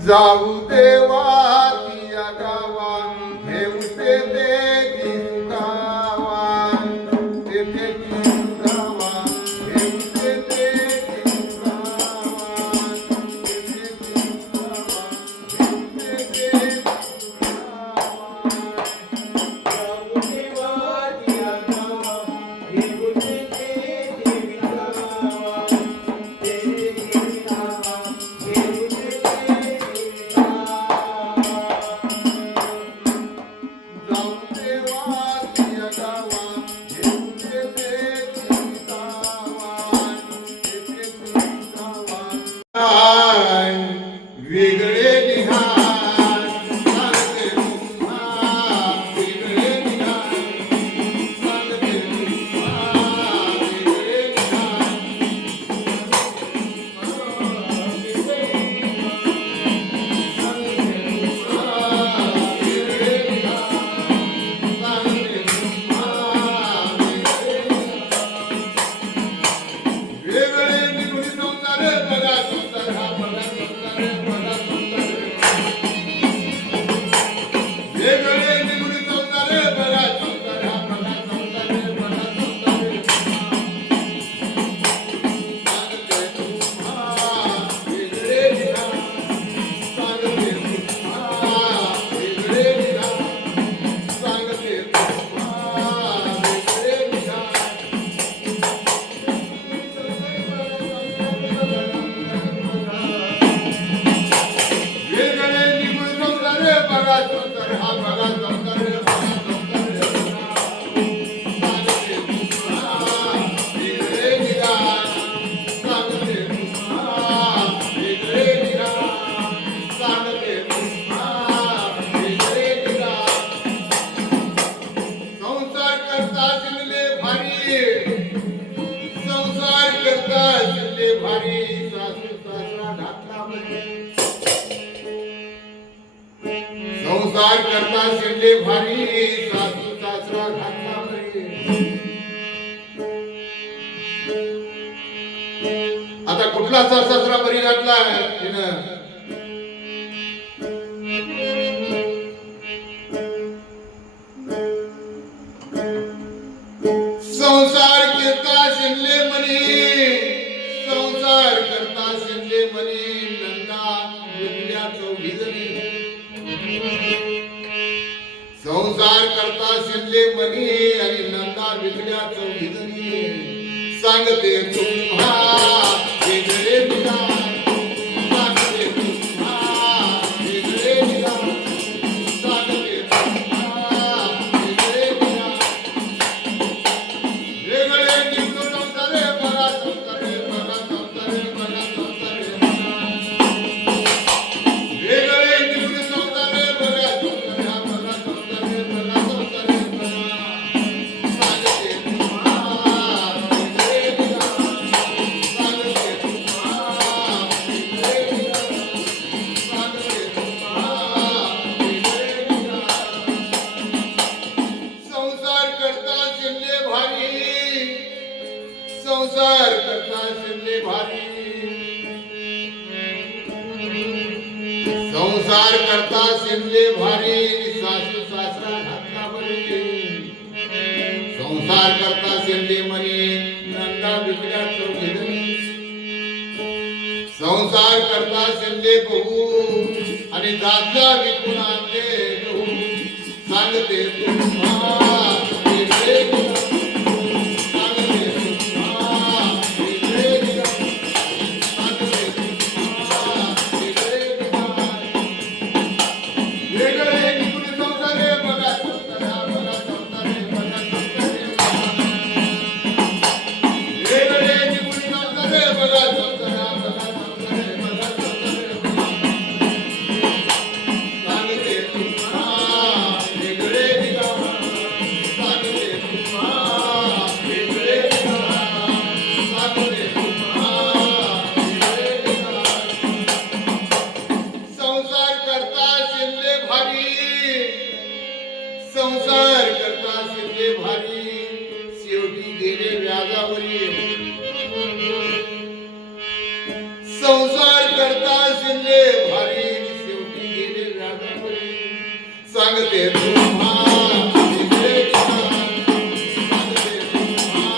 जाऊ देवाच्या गावा घेऊ ते देगी सुखावा तेथे सुखावा घेऊ ते देगी सुखावा तेथे सुखावा घेऊ ते देगी सुखावा जाऊ देवाच्या गावा घेऊ ते देगी सुखावा तेथे सुखावा वेगळे निहार सांगते वेगळे निहार सांगते वेगळे संसार करता शिंदे भारी सासू सासरा घातला बरी. आता कुठला सासरा बरी घातला तिनं संसार करता शिंदे मनी संसार करता शिंदे मनी नंदा विकल्या चौघीजणी संसार करता शिंदे मनी आणि नंदा विकल्या चौघीजणी सांगते तुम्हा वेगळे निराळ सांगते तुम्हा वेगळे निराळ सांगते तुम्हा वेगळे निराळ वेगळे निघून संसारे बघा संसारे बघा संसारे बघा संसारे वेगळे निघून संसारे बघा संसारे बघा संसारे बघा संसारे सांगते तुम्हा वेगळे निराळ सांगते तुम्हा वेगळे निराळ सांगते तुम्हा वेगळे निराळ संसार करता शिंदे भारी संसार करता शिंदे भारी संसार करता शिंदे भारी सासू सासरा घातला बरी संसार करता शिंदे मनी नंदा विकल्या चौघीजणी संसार करता शिंदे बहू आणि दादला विकून आणले गहू सांगते तुम्हा वेगळे निराळ सांगते तुम्हा वेगळे निराळ सांगते तुम्हा वेगळे निराळ वेगळे निघून संसारे बघा संसारा बघा संसारे बघा संसारे वेगळे निघून संसारे बघा संसारा बघा संसारे बघा संसारे सांगते तुम्हा वेगळे निराळ करता शिल्ले भारी शेवटी गेले व्याजापुरी सांगते तुम्हा वेगळे विधान सांगते तुम्हा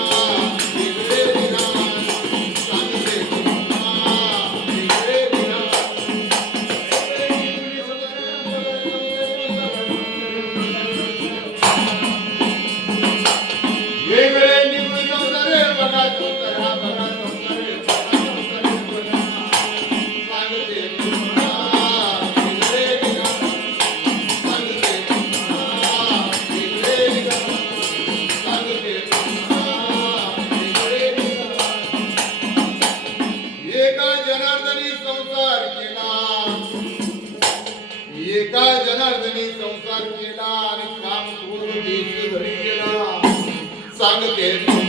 वेगळे विधान सांगते तुम्हा वेगळे विधान वेगळे निघून रे बघा बघा बघा सांगते तुम्हा वेगळे विधान सांगते तुम्हा वेगळे विधान सांगते तुम्हा वेगळे विधान एका जनार्दनी संसार केला एका जनार्दनी संसार केला आणि काम करून देश घरी गेला सांगते